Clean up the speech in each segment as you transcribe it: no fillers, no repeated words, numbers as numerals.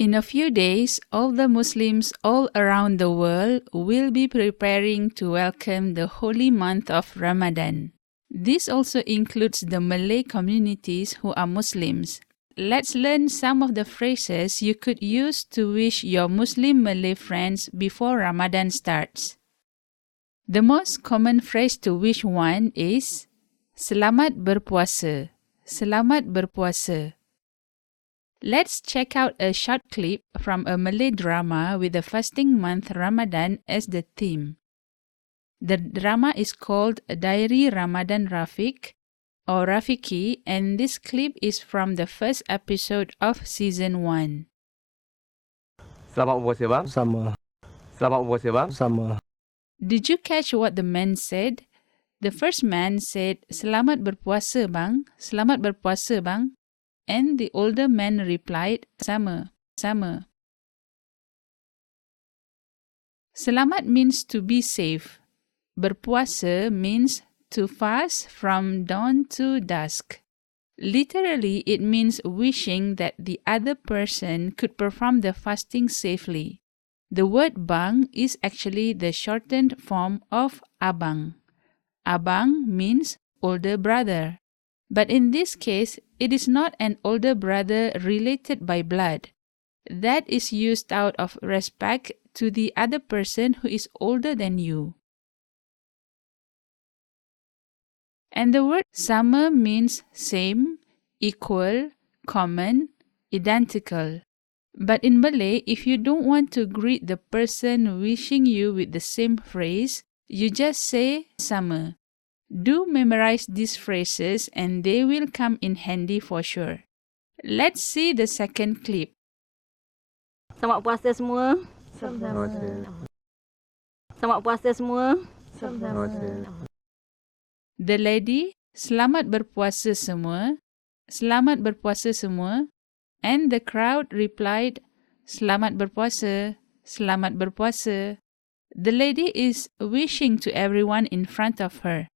In a few days, all the Muslims all around the world will be preparing to welcome the holy month of Ramadan. This also includes the Malay communities who are Muslims. Let's learn some of the phrases you could use to wish your Muslim Malay friends before Ramadan starts. The most common phrase to wish one is Selamat Berpuasa. Selamat Berpuasa. Let's check out a short clip from a Malay drama with the fasting month Ramadan as the theme. The drama is called Diary Ramadan Rafiq or Rafiki, and this clip is from the first episode of season 1. Selamat berpuasa bang. Sama. Selamat berpuasa bang. Sama. Did you catch what the man said? The first man said, Selamat berpuasa bang, Selamat berpuasa bang. And the older man replied, Sama, sama. Selamat means to be safe. Berpuasa means to fast from dawn to dusk. Literally, it means wishing that the other person could perform the fasting safely. The word bang is actually the shortened form of abang. Abang means older brother. But in this case, it is not an older brother related by blood. That is used out of respect to the other person who is older than you. And the word sama means same, equal, common, identical. But in Malay, if you don't want to greet the person wishing you with the same phrase, you just say sama. Do memorize these phrases and they will come in handy for sure. Let's see the second clip. Selamat puasa semua. Selamat. Selamat puasa semua. The lady, Selamat berpuasa semua. Selamat berpuasa semua. And the crowd replied, Selamat berpuasa. Selamat berpuasa. The lady is wishing to everyone in front of her.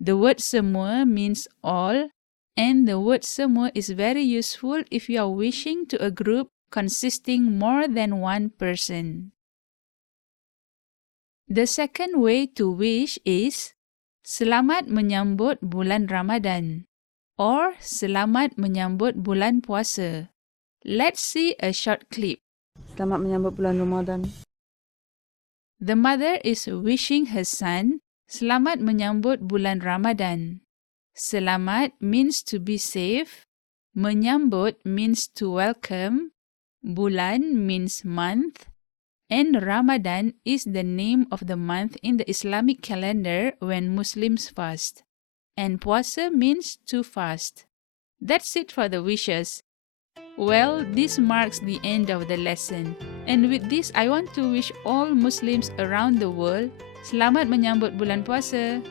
The word semua means all, and the word semua is very useful if you are wishing to a group consisting more than one person. The second way to wish is Selamat menyambut bulan Ramadan or Selamat menyambut bulan puasa. Let's see a short clip. Selamat menyambut bulan Ramadan. The mother is wishing her son Selamat menyambut bulan Ramadan. Selamat means to be safe. Menyambut means to welcome. Bulan means month. And Ramadan is the name of the month in the Islamic calendar when Muslims fast. And puasa means to fast. That's it for the wishes. Well, this marks the end of the lesson. And with this, I want to wish all Muslims around the world Selamat menyambut bulan puasa.